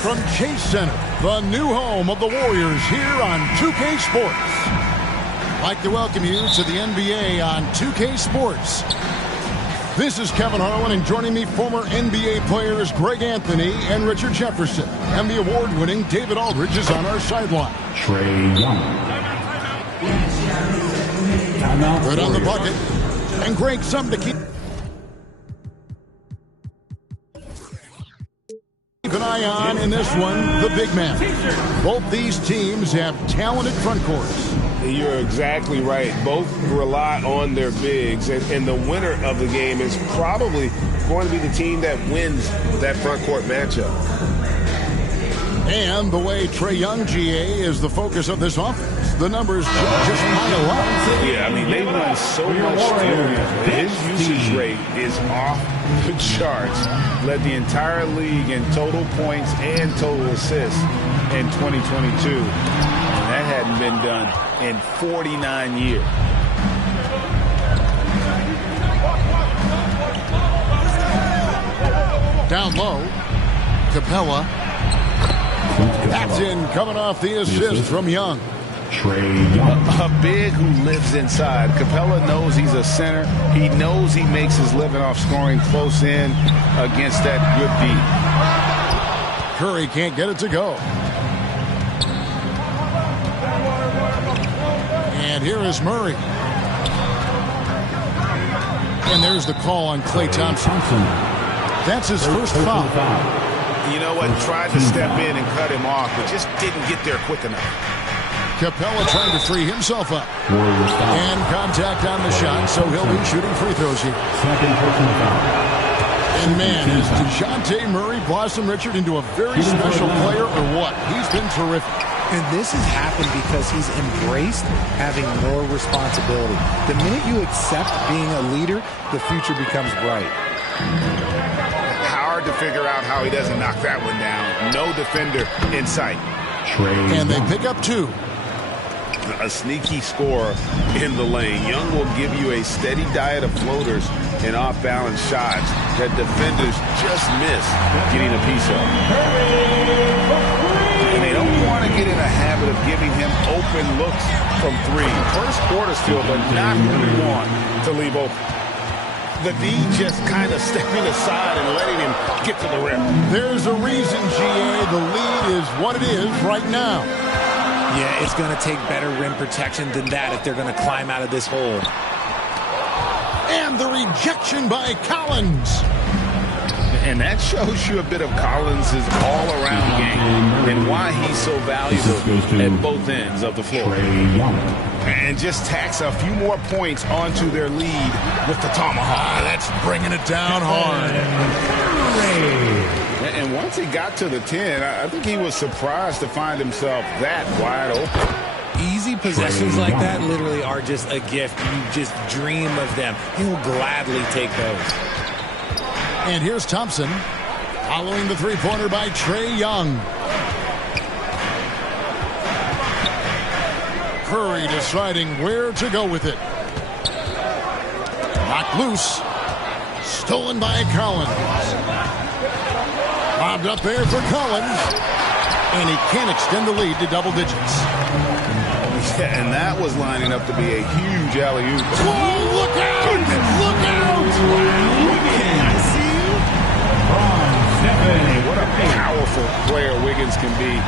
from Chase Center, the new home of the Warriors here on 2K Sports. I'd like to welcome you to the NBA on 2K Sports. This is Kevin Harlan, and joining me, former NBA players Greg Anthony and Richard Jefferson. And the award-winning David Aldridge is on our sideline. Trae Young. Good on the bucket. And Greg, something to keep an eye on in this one, the big man. Both these teams have talented front courts. You're exactly right. Both rely on their bigs, and the winner of the game is probably going to be the team that wins that front court matchup. And the way Trae Young, GA, is the focus of this offense. The numbers just pile up. Yeah, I mean, they run so much through. His usage rate is off the charts. Led the entire league in total points and total assists in 2022. And that hadn't been done in 49 years. Down low, Capella. That's in, coming off the assist from Young. Trae Young. A big who lives inside. Capella knows he's a center. He knows he makes his living off scoring close in against that good D. Curry can't get it to go. And here is Murray. And there's the call on Klay Thompson. That's his first foul. You know what? Tried to step in and cut him off, but just didn't get there quick enough. Capella trying to free himself up. And contact on the shot, so he'll be shooting free throws here. And man, has DeJounte Murray blossomed, Richard, into a very special player or what? He's been terrific. And this has happened because he's embraced having more responsibility. The minute you accept being a leader, the future becomes bright. Hard to figure out how he doesn't knock that one down. No defender in sight. And they pick up two. A sneaky score in the lane. Young will give you a steady diet of floaters and off-balance shots that defenders just miss getting a piece of. And they don't want to get in a habit of giving him open looks from three. First quarter still, but not who you want to leave open. The D just kind of stepping aside and letting him get to the rim. There's a reason, GA, the lead is what it is right now. Yeah, it's going to take better rim protection than that if they're going to climb out of this hole. And the rejection by Collins. And that shows you a bit of Collins' all-around game and why he's so valuable at both ends of the floor. And just tacks a few more points onto their lead with the tomahawk. That's bringing it down hard. And once he got to the 10, I think he was surprised to find himself that wide open. Easy possessions like that literally are just a gift. You just dream of them. He'll gladly take those. And here's Thompson following the three-pointer by Trae Young. Curry deciding where to go with it. Knocked loose. Stolen by Collins. Bobbed up there for Collins. And he can't extend the lead to double digits. Yeah, and that was lining up to be a huge alley-oop. Whoa, look out! Goodness. Look out! What a powerful player Wiggins can be.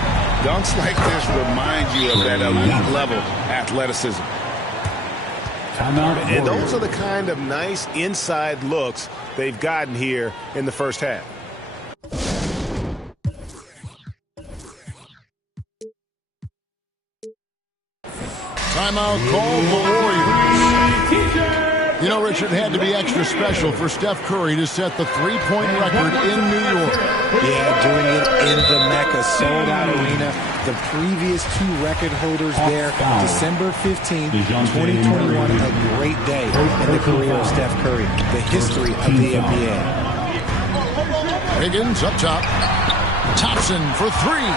Dunks like this remind you of that elite level athleticism. And those are the kind of nice inside looks they've gotten here in the first half. Timeout called the Warriors. You know, Richard, it had to be extra special for Steph Curry to set the three-point record in New York. Yeah, doing it in the Mecca, sold-out arena. The previous two record holders there, December 15th, 2021, a great day in the career of Steph Curry, the history of the NBA. Higgins up top. Thompson for three.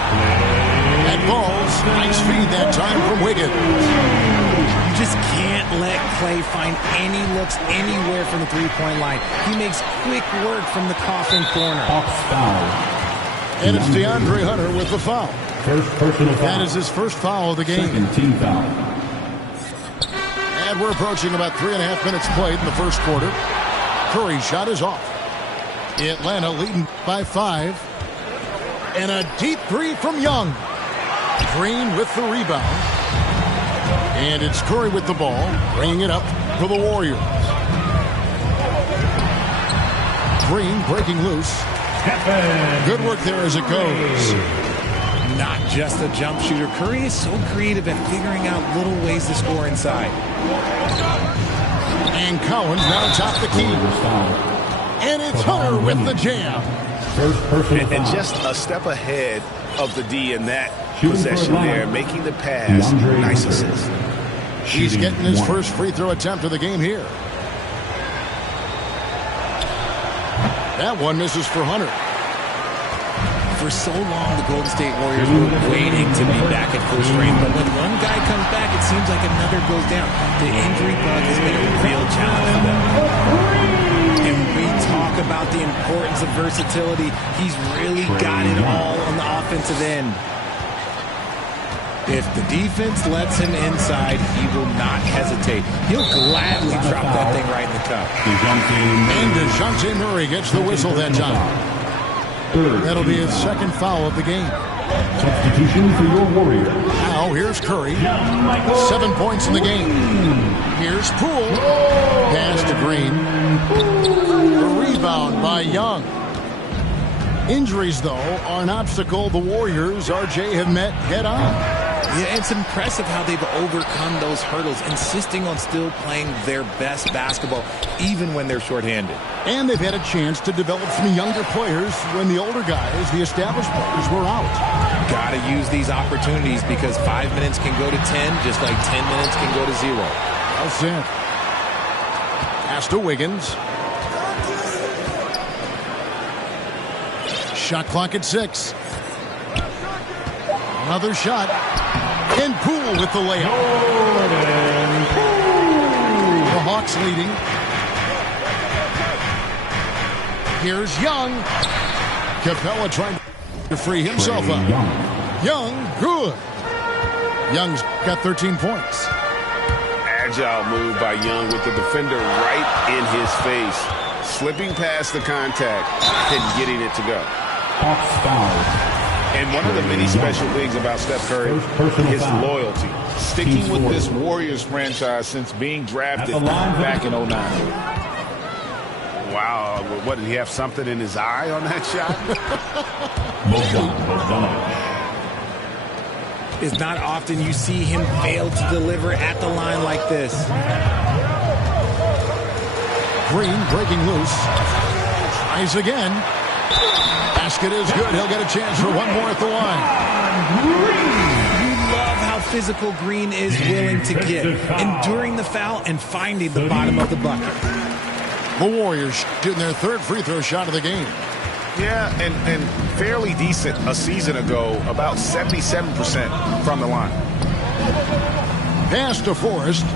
And balls. Nice feed that time from Wiggins. You just can't let Klay find any looks anywhere from the three-point line. He makes quick work from the coffin corner. And it's DeAndre Hunter with the foul. First personal foul. That is his first foul of the game. Second team foul. And we're approaching about 3.5 minutes played in the first quarter. Curry's shot is off. Atlanta leading by 5. And a deep three from Young. Green with the rebound. And it's Curry with the ball, bringing it up for the Warriors. Green breaking loose. Good work there as it goes. Not just a jump shooter. Curry is so creative at figuring out little ways to score inside. And Collins now atop the key. And it's Hunter with the jam. First personal foul. And just a step ahead of the D in that possession there, making the pass. Nice assist. He's getting his first free throw attempt of the game here. That one misses for Hunter. For so long, the Golden State Warriors were waiting to be back at full strength. But when one guy comes back, it seems like another goes down. The injury bug has been a real challenge for them. And we talk about the importance of versatility. He's really got it all on the offensive end. If the defense lets him inside, he will not hesitate. He'll gladly drop that thing right in the cup. And DeJounte Murray gets the whistle that time. That'll be his second foul of the game. Substitution for your Warriors. Now here's Curry. 7 points in the game. Here's Poole. Pass to Green. A rebound by Young. Injuries, though, are an obstacle the Warriors, RJ, have met head-on. Yeah, it's impressive how they've overcome those hurdles, insisting on still playing their best basketball, even when they're shorthanded. And they've had a chance to develop some younger players when the older guys, the established players, were out. Got to use these opportunities because 5 minutes can go to 10, just like 10 minutes can go to 0. Well said. Pass to Wiggins. Shot clock at 6. Another shot. And Poole with the layup. The Hawks leading. Here's Young. Capella trying to free himself up. Young, good. Young's got 13 points. Agile move by Young with the defender right in his face. Slipping past the contact and getting it to go. Hawks foul. And one of the many special things about Steph Curry is loyalty. Sticking with this Warriors franchise since being drafted back in 09. Wow, what, did he have something in his eye on that shot? It's not often you see him fail to deliver at the line like this. Green breaking loose. Tries again. Basket is good. He'll get a chance for one more at the line. You love how physical Green is willing to get, enduring the foul and finding the bottom of the bucket. The Warriors shooting their third free throw shot of the game. Yeah, and fairly decent a season ago, about 77% from the line. Pass to Forrest.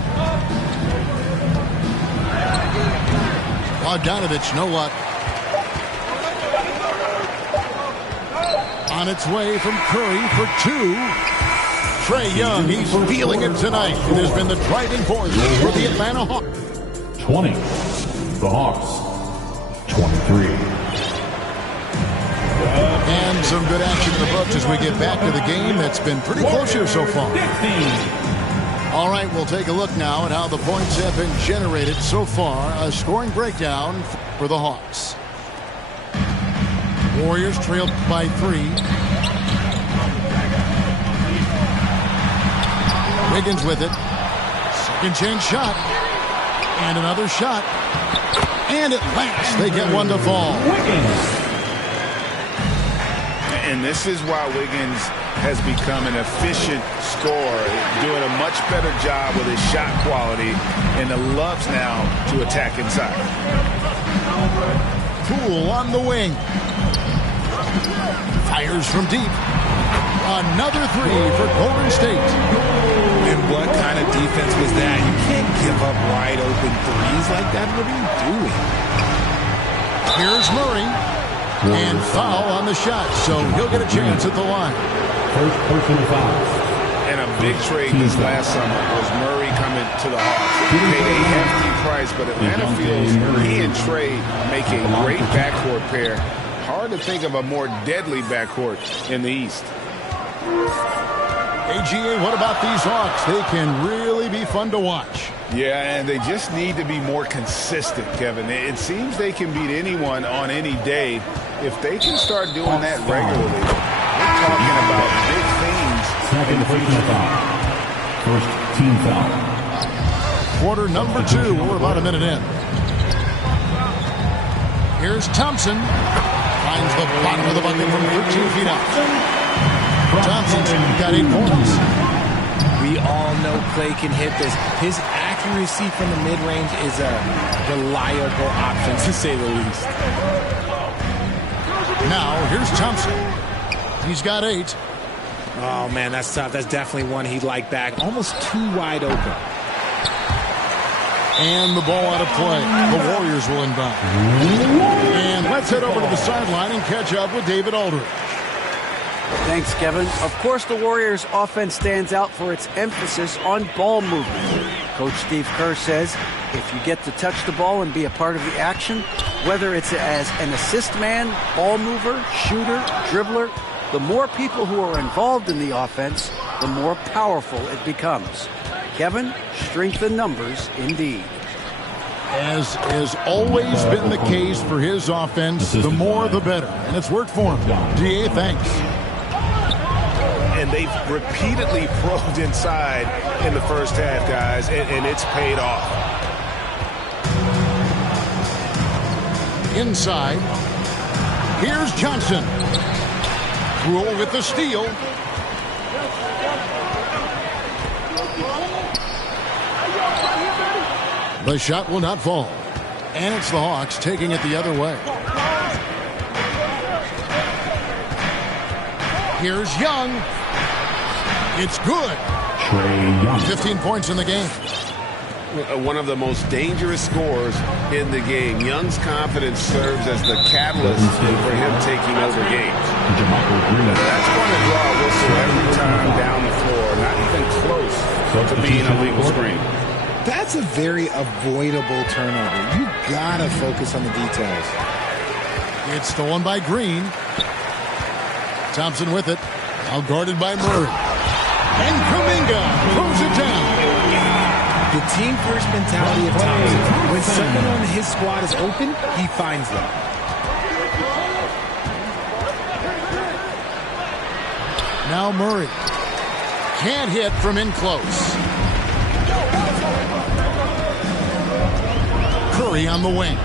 Bogdanovich, no luck. On its way from Curry for 2. Trae Young, he's feeling it tonight. It has been the driving force for the Atlanta Hawks. 20. The Hawks. 23. And some good action in the books as we get back to the game. That's been pretty close here so far. All right, we'll take a look now at how the points have been generated so far. A scoring breakdown for the Hawks. Warriors trailed by 3. Wiggins with it. Second chance shot. And another shot. And at last they get one to fall. And this is why Wiggins has become an efficient scorer, doing a much better job with his shot quality, and loves now to attack inside. Poole on the wing. Fires from deep. Another 3 for Golden State. And what kind of defense was that? You can't give up wide open threes like that. What are you doing? Here's Murray. And foul on the shot, so he'll get a chance at the line. First personal foul. And a big trade this last summer was Murray coming to the Hawks. He paid a hefty price, but Atlanta feels he and Trey make a great backcourt pair. Hard to think of a more deadly backcourt in the East. AGA, what about these Hawks? They can really be fun to watch. Yeah, and they just need to be more consistent, Kevin. It seems they can beat anyone on any day. If they can start doing that regularly, we're talking about big things. Second personal foul. First team foul. Quarter number 2. We're about a minute in. Here's Thompson. Finds the bottom of the bucket from 13 feet out. Thompson's got 8 points. We all know Klay can hit this. His accuracy from the mid-range is a reliable option, to say the least. Now, here's Thompson. He's got 8. Oh, man, that's tough. That's definitely one he'd like back. Almost too wide open. And the ball out of play. The Warriors will inbound. And let's head over to the sideline and catch up with David Aldridge. Thanks, Kevin. Of course, the Warriors' offense stands out for its emphasis on ball movement. Coach Steve Kerr says if you get to touch the ball and be a part of the action, whether it's as an assist man, ball mover, shooter, dribbler, the more people who are involved in the offense, the more powerful it becomes. Kevin, strength in numbers indeed. As has always been the case for his offense, the more the better. And it's worked for him. DA, thanks. And they've repeatedly probed inside in the first half, guys, and it's paid off. Inside, here's Johnson. Rule with the steal. The shot will not fall. And it's the Hawks taking it the other way. Here's Young. It's good. Trae Young. 15 points in the game. One of the most dangerous scorers in the game. Young's confidence serves as the catalyst for him taking over games. That's going to draw a whistle every time down the floor. Not even close to being a legal screen. That's a very avoidable turnover. You gotta focus on the details. It's stolen by Green. Thompson with it. Now guarded by Murray. And Kuminga throws it down. The team-first mentality of Thompson. When someone on his squad is open, he finds them. Now Murray. Can't hit from in close. Curry on the wing.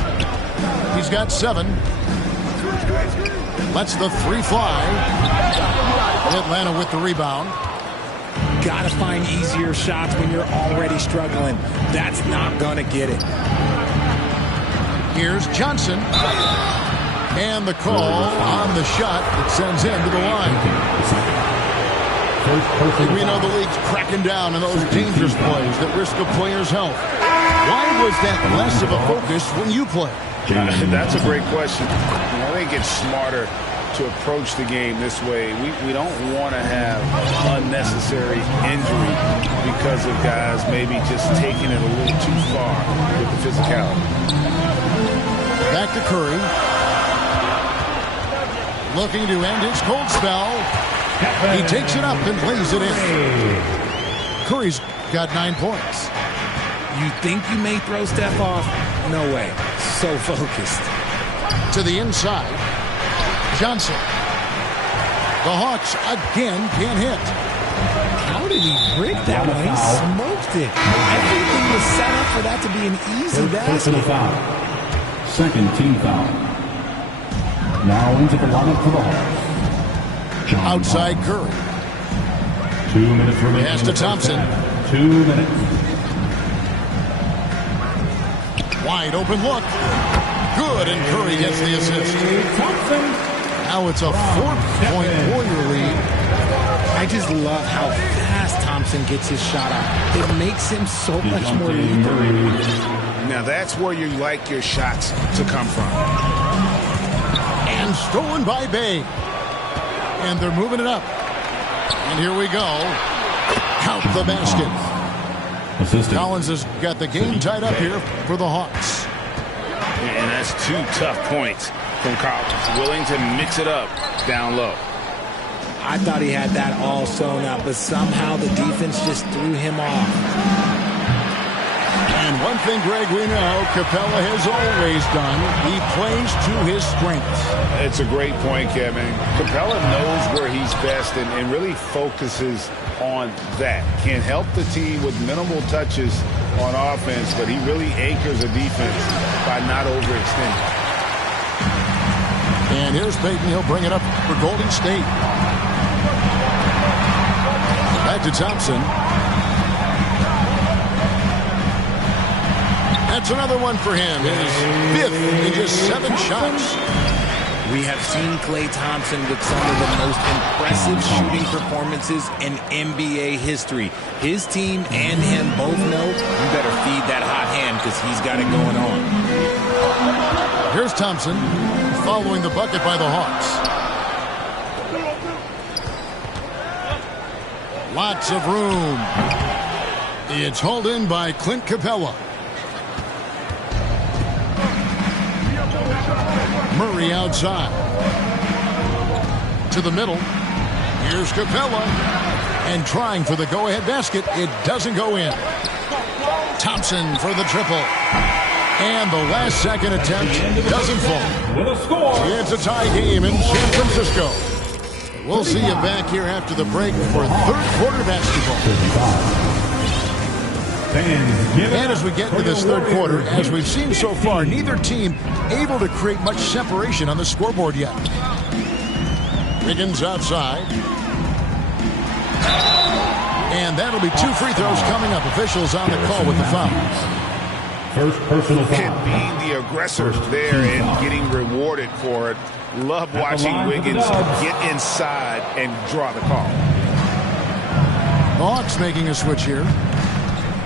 He's got 7. Lets the 3 fly. Atlanta with the rebound. Gotta find easier shots when you're already struggling. That's not gonna get it. Here's Johnson. And the call on the shot that sends him to the line. We know the league's cracking down on those dangerous plays that risk a player's health. Why was that less of a focus when you play? That's a great question. I think it's smarter to approach the game this way. We don't want to have unnecessary injury because of guys maybe just taking it a little too far with the physicality. Back to Curry. Looking to end his cold spell. He takes it up and lays it in. Curry's got 9 points. You think you may throw Steph off? No way. So focused. To the inside. Johnson. The Hawks again can't hit. How did he break that one? He smoked it. Everything was set up for that to be an easy basket. Foul. Second team foul. Now into the lineup for the Hawks. Outside Curry. 2 minutes remaining. Pass to Thompson. 2 minutes. Wide open look. Good, and Curry gets the assist. Now it's a 4-point Warrior lead. I just love how fast Thompson gets his shot out. It makes him so much more lethal. Now that's where you like your shots to come from. And stolen by Bay. And they're moving it up. And here we go. Count the basket. Assistant. Collins has got the game tied up here for the Hawks. And that's 2 tough points from Collins. Willing to mix it up down low. I thought he had that all sewn up, but somehow the defense just threw him off. And one thing, Greg, we know Capella has always done, he plays to his strengths. It's a great point, Kevin. Capella knows where he's best and really focuses on that. Can help the team with minimal touches on offense, but he really anchors a defense by not overextending. And here's Payton. He'll bring it up for Golden State. Back to Thompson. That's another one for him. His 5th in just 7 shots. We have seen Klay Thompson with some of the most impressive shooting performances in NBA history. His team and him both know you better feed that hot hand because he's got it going on. Here's Thompson following the bucket by the Hawks. Lots of room. It's hauled in by Clint Capella. Murray outside. To the middle. Here's Capella. And trying for the go-ahead basket. It doesn't go in. Thompson for the triple. And the last second attempt doesn't fall. With a score. It's a tie game in San Francisco. We'll see you back here after the break for third quarter basketball. And as we get into this third quarter, as we've seen so far, neither team able to create much separation on the scoreboard yet. Wiggins outside. And that'll be 2 free throws coming up. Officials on the call with the fouls. First personal foul. And being the aggressor there and getting rewarded for it. Love watching Wiggins get inside and draw the call. The Hawks making a switch here.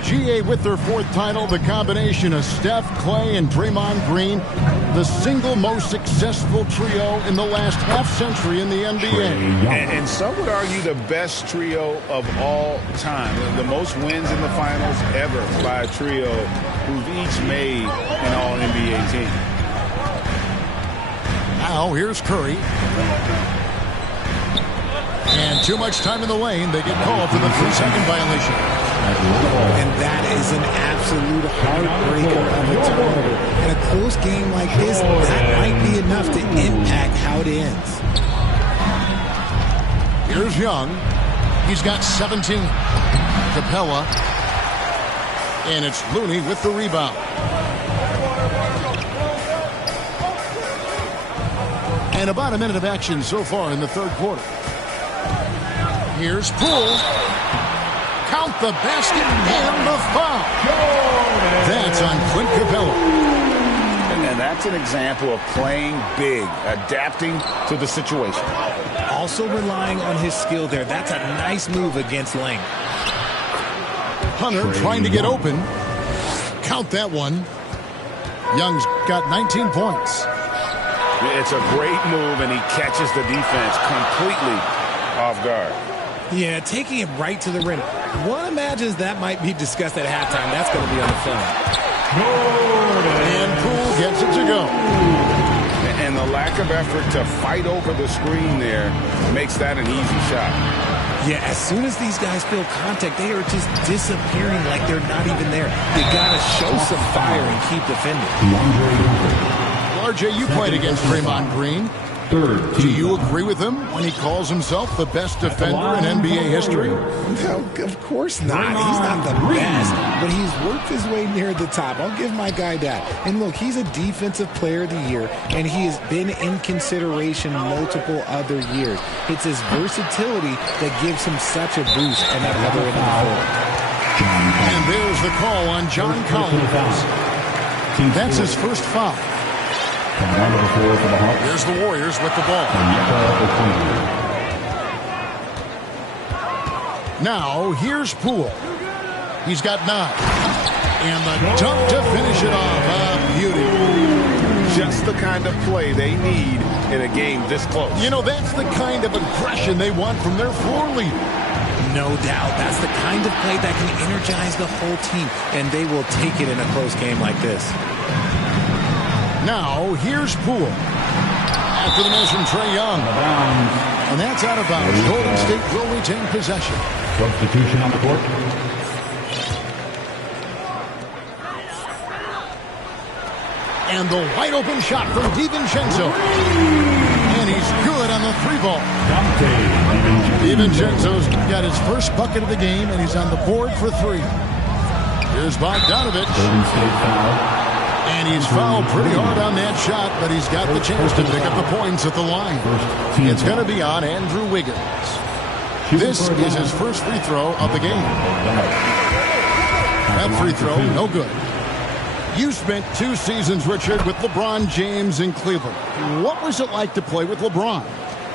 GA with their 4th title, the combination of Steph, Klay, and Draymond Green, the single most successful trio in the last half-century in the NBA. And some would argue the best trio of all time. The most wins in the finals ever by a trio who've each made an All-NBA team. Now here's Curry. And too much time in the lane. They get called for the 3-second violation. And that is an absolute heartbreaker of a turnover. In a close game like this, that might be enough to impact how it ends. Here's Young. He's got 17. Capella. And it's Looney with the rebound. And about a minute of action so far in the third quarter. Here's Poole. Count the basket and the foul. That's on Clint Capella. And that's an example of playing big, adapting to the situation. Also relying on his skill there. That's a nice move against length. Hunter trying to get open. Count that one. Young's got 19 points. It's a great move, and he catches the defense completely off guard. Yeah, taking it right to the rim. One imagines that might be discussed at halftime. That's going to be on the film. And Poole gets it to go. And the lack of effort to fight over the screen there makes that an easy shot. Yeah, as soon as these guys feel contact, they are just disappearing like they're not even there. You got to show some fire and keep defending. RJ, you played against Draymond Green. Do you agree with him when he calls himself the best defender in NBA history? No, of course not. He's not the best, but he's worked his way near the top. I'll give my guy that. And look, he's a defensive player of the year, and he has been in consideration multiple other years. It's his versatility that gives him such a boost on that other end of the floor. And there's the call on John Collins. That's his first foul. Here's the Warriors with the ball. Now, here's Poole. He's got 9. And the dunk to finish it off. A beauty. Just the kind of play they need in a game this close. You know, that's the kind of aggression they want from their floor leader. No doubt. That's the kind of play that can energize the whole team, and they will take it in a close game like this. Now, here's Poole. After the miss from Trae Young. And that's out of bounds. Golden State will retain possession. Substitution on the court. And the wide open shot from DiVincenzo. And he's good on the three ball. DiVincenzo's got his first bucket of the game, and he's on the board for three. Here's Bogdanovic. Golden State foul. And he's fouled pretty hard on that shot, but he's got the chance to pick up the points at the line. It's going to be on Andrew Wiggins. This is his first free throw of the game. That free throw, no good. You spent 2 seasons, Richard, with LeBron James in Cleveland. What was it like to play with LeBron?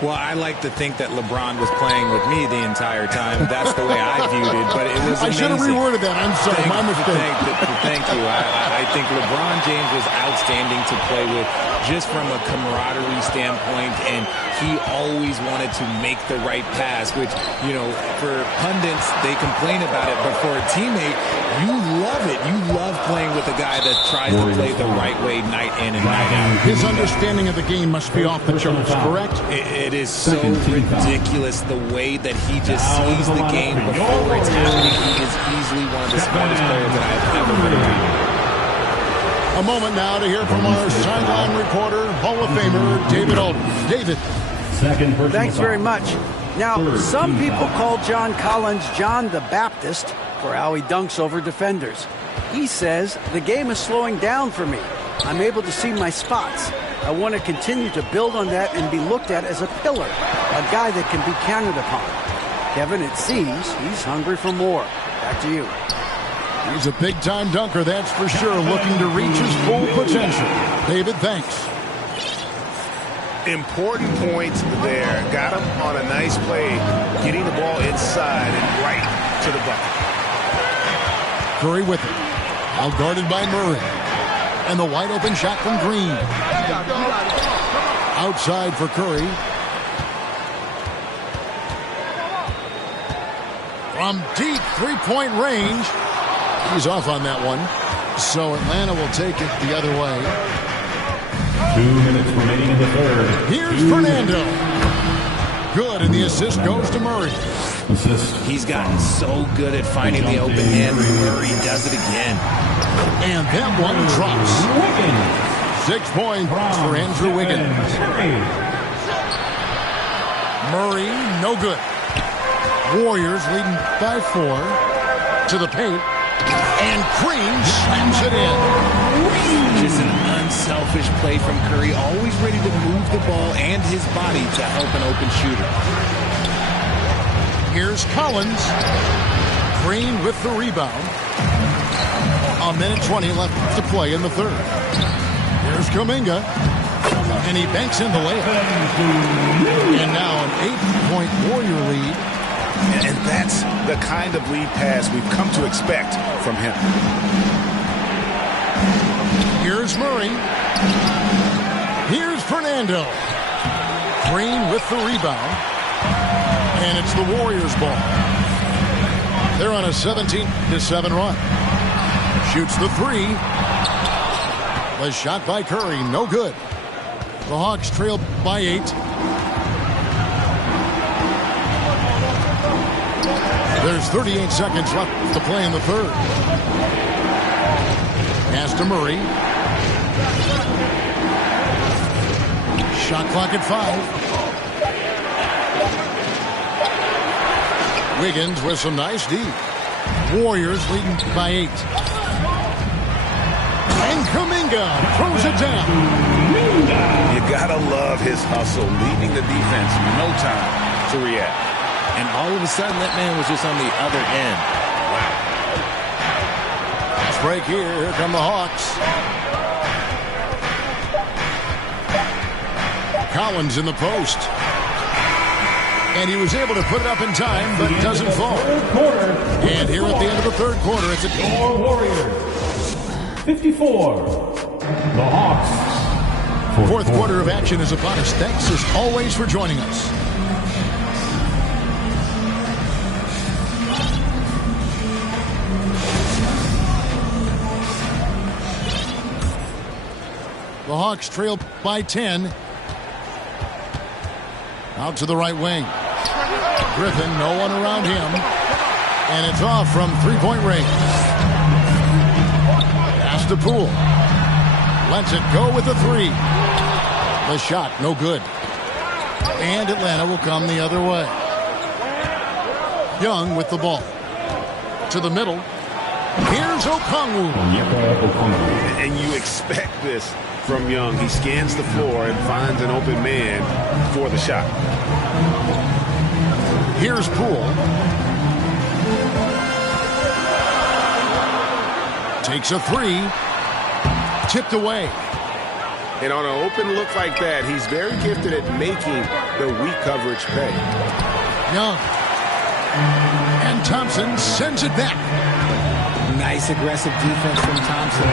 Well, I like to think that LeBron was playing with me the entire time. That's the way I viewed it, but it was amazing. I should have reworded that. I'm sorry, my mistake. Thank you. I think LeBron James was outstanding to play with just from a camaraderie standpoint, and he always wanted to make the right pass, which, you know, for pundits, they complain about it, but for a teammate, you love it. You love playing with a guy that tries to play the right way night in and night out. His understanding of the game must be off the charts, correct? It is so ridiculous the way that he just sees the game before it's happening. He is easily one of the smartest players that I've ever been around. A moment now to hear from our sideline reporter, Hall of Famer David Aldridge. David. Thanks very much. Now, some people call John Collins John the Baptist for how he dunks over defenders. He says, the game is slowing down for me. I'm able to see my spots. I want to continue to build on that and be looked at as a pillar, a guy that can be counted upon. Kevin, it seems he's hungry for more. Back to you. He's a big-time dunker, that's for sure, looking to reach his full potential. David, thanks. Important points there. Got him on a nice play, getting the ball inside and right to the bucket. Curry with it. Now guarded by Murray. And the wide open shot from Green. Outside for Curry. From deep three-point range. He's off on that one. So Atlanta will take it the other way. 2 minutes remaining in the third. Here's Fernando. Good, and the assist goes to Murray. Assist. He's gotten so good at finding the open man. Murray does it again. And that one drops. 6 points for Andrew Wiggins. Murray, no good. Warriors leading by 4 to the paint. And Green slams it in. Just an unselfish play from Curry, always ready to move the ball and his body to help an open shooter. Here's Collins. Green with the rebound. 1:20 left to play in the third. Here's Kuminga. And he banks in the layup. And now an 8-point Warrior lead. And that's the kind of lead pass we've come to expect from him. Here's Murray. Here's Fernando. Green with the rebound. And it's the Warriors' ball. They're on a 17-7 run. Shoots the three. The shot by Curry, no good. The Hawks trail by 8. There's 38 seconds left to play in the third. Pass to Murray. Shot clock at 5. Wiggins with some nice D. Warriors leading by 8. And Kuminga throws it down. You gotta love his hustle, leaving the defense no time to react. And all of a sudden, that man was just on the other end. Fast break here. Here come the Hawks. Collins in the post. And he was able to put it up in time, but doesn't fall. And here at the end of the third quarter, it's a Your Warriors 54. The Hawks Fourth quarter of action is upon us. Thanks as always for joining us. The Hawks trail by 10. Out to the right wing. Griffin, no one around him. And it's off from three-point range. Pass to Poole. Lets it go with a three. The shot, no good. And Atlanta will come the other way. Young with the ball. To the middle. Here's Okongwu. And you expect this from Young. He scans the floor and finds an open man for the shot. Here's Poole. Takes a three. Tipped away. And on an open look like that, he's very gifted at making the weak coverage pay. Young. And Thompson sends it back. Nice aggressive defense from Thompson.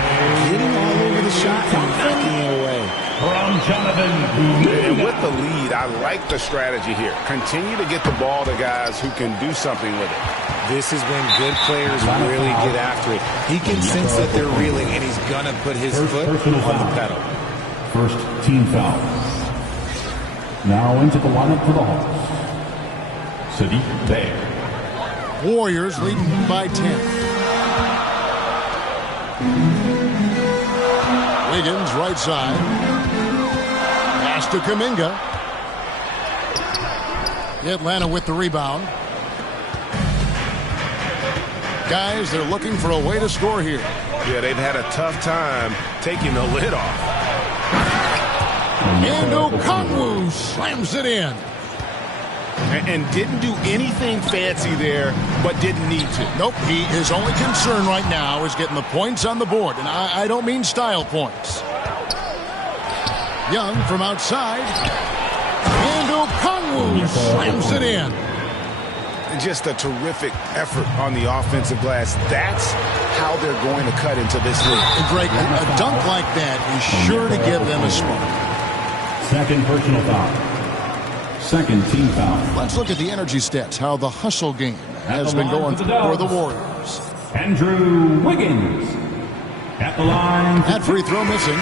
Hitting all over the shot and knocking it away. From Jonathan. And with the lead, I like the strategy here. Continue to get the ball to guys who can do something with it. This is when good players really get after it. He can sense that they're reeling, and he's going to put his foot on the pedal. First team foul. Now into the lineup for the Hawks. Sadiq Bey. Warriors leading by 10. Wiggins, right side. Pass to Kuminga. Atlanta with the rebound. Guys, they're looking for a way to score here. Yeah, they've had a tough time taking the lid off. And Okongwu slams it in. And didn't do anything fancy there, but didn't need to. Nope, his only concern right now is getting the points on the board. And I don't mean style points. Young from outside. And Okongwu slams it in. Just a terrific effort on the offensive glass. That's how they're going to cut into this league. And Greg, a dunk like that is sure to give them a spark. Second personal foul. Second team foul. Let's look at the energy stats, how the hustle game has been going for the Warriors. Andrew Wiggins at the line. That free throw missing.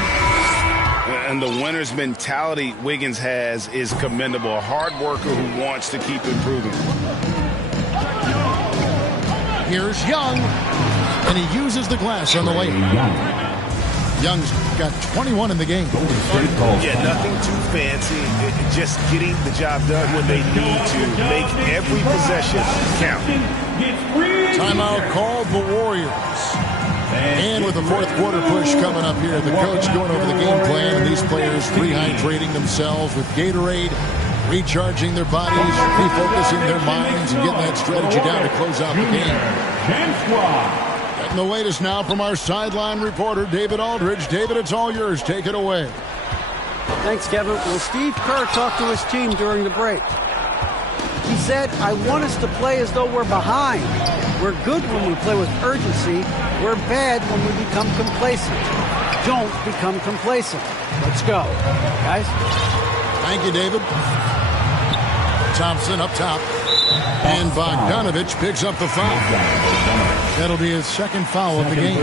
And the winner's mentality Wiggins has is commendable. A hard worker who wants to keep improving. Here's Young, and he uses the glass on the layup. Young's got 21 in the game. Yeah, nothing too fancy. Just getting the job done when they need to. Make every possession count. Timeout called the Warriors. And with the fourth quarter push coming up here, the coach going over the game plan, and these players rehydrating themselves with Gatorade, recharging their bodies, refocusing their minds, and getting that strategy down to close out the game. Getting the latest now from our sideline reporter, David Aldridge. David, it's all yours. Take it away. Thanks, Kevin. Well, Steve Kerr talked to his team during the break. He said, I want us to play as though we're behind. We're good when we play with urgency. We're bad when we become complacent. Don't become complacent. Let's go. Guys? Thank you, David. Thompson up top. And Bogdanovich picks up the foul. That'll be his second foul of the game.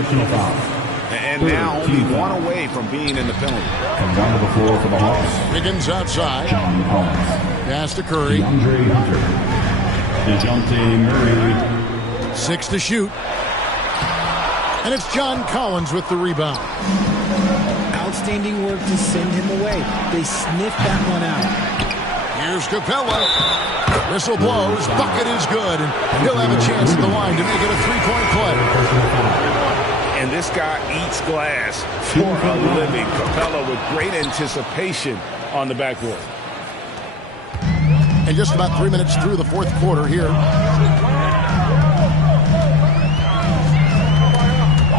And now only one away from being in the penalty. Comes onto the floor for the Hawks. Wiggins outside. John Collins. Pass to Curry. DeAndre Hunter. DeJounte Murray. 6 to shoot. And it's John Collins with the rebound. Outstanding work to send him away. They sniffed that one out. Here's Capella. Whistle blows. Bucket is good. And he'll have a chance at the line to make it a three-point play. And this guy eats glass for a living. Capella with great anticipation on the backboard. And just about 3 minutes through the fourth quarter here.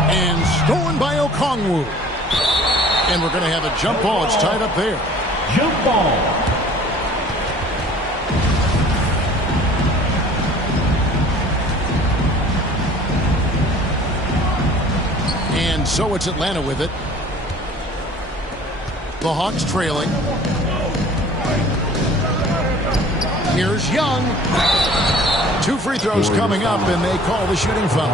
And stolen by Okongwu. And we're going to have a jump ball. It's tied up there. Jump ball. And so it's Atlanta with it. The Hawks trailing. Here's Young. 2 free throws coming up, and they call the shooting foul.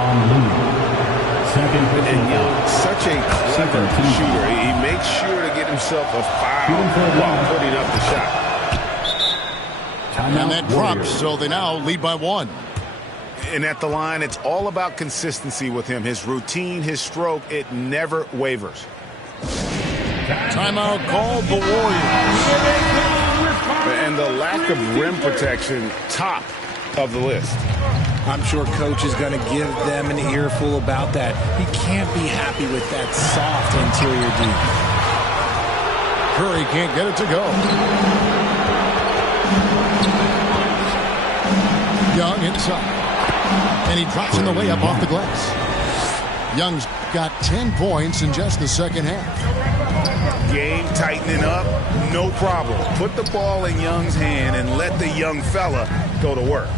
And Young, such a clever shooter. He makes sure to get himself a foul while putting up the shot. And that drops, so they now lead by 1. And at the line, it's all about consistency with him. His routine, his stroke, it never wavers. Timeout called the Warriors. And the lack of rim protection, top of the list. I'm sure coach is going to give them an earful about that. He can't be happy with that soft interior D. Curry can't get it to go. Young inside. And he drops in the layup off the glass. Young's got 10 points in just the second half. Game tightening up, no problem. Put the ball in Young's hand and let the young fella go to work.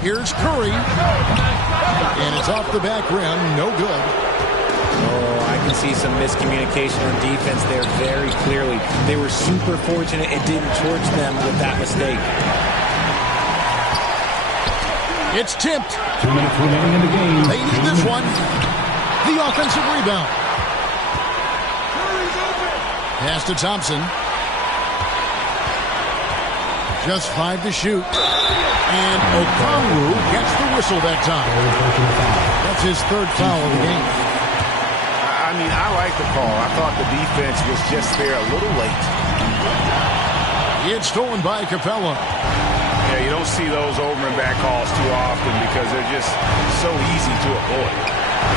Here's Curry. And it's off the back rim. No good. Oh, I can see some miscommunication on defense there very clearly. They were super fortunate it didn't torch them with that mistake. It's tipped. 2 minutes remaining in the game. They need this one. The offensive rebound. Pass to Thompson. Just 5 to shoot. And Okongwu gets the whistle that time. That's his 3rd foul of the game. I mean, I like the call. I thought the defense was just there a little late. It's stolen by Capella. Yeah, you don't see those over and back calls too often because they're just so easy to avoid.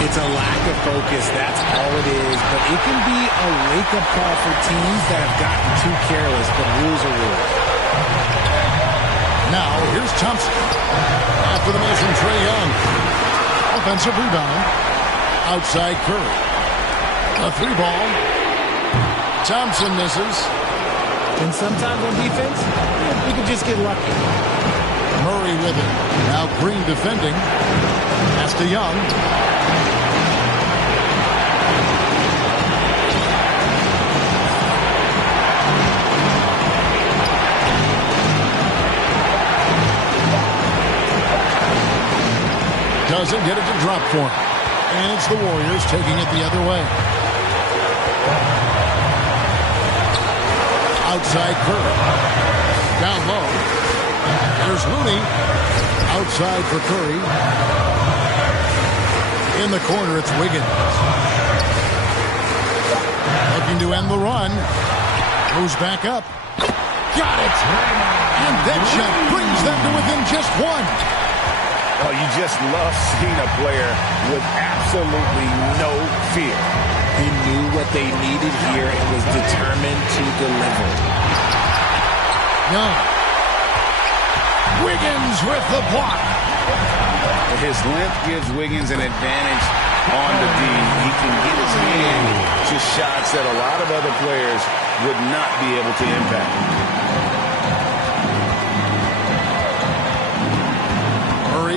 It's a lack of focus, that's all it is. But it can be a wake-up call for teams that have gotten too careless, but rules are rules. Now, here's Thompson. After the miss from Trae Young. Offensive rebound. Outside Curry. A 3-ball. Thompson misses. And sometimes on defense, you can just get lucky. Murray with it. Now Green defending. Pass to Young. Doesn't get it to drop for him. And it's the Warriors taking it the other way. Outside Curry. Down low. There's Looney. Outside for Curry. In the corner, it's Wiggins. Looking to end the run. Moves back up. Got it. And that shot brings them to within just 1. Oh, you just love seeing a player with absolutely no fear. He knew what they needed here and was determined to deliver. Young. Wiggins with the block. His length gives Wiggins an advantage on the D. He can get his hand to shots that a lot of other players would not be able to impact.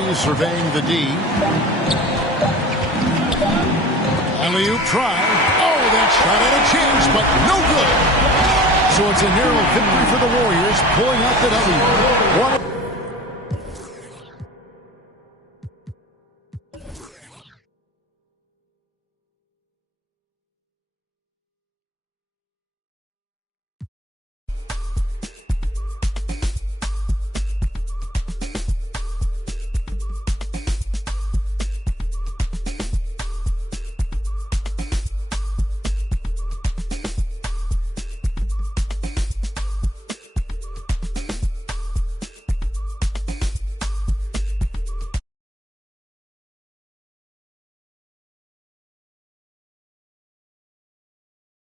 Surveying the D. Alley-oop try. Oh, that shot had a chance, but no good. So it's a narrow victory for the Warriors, pulling out the W. One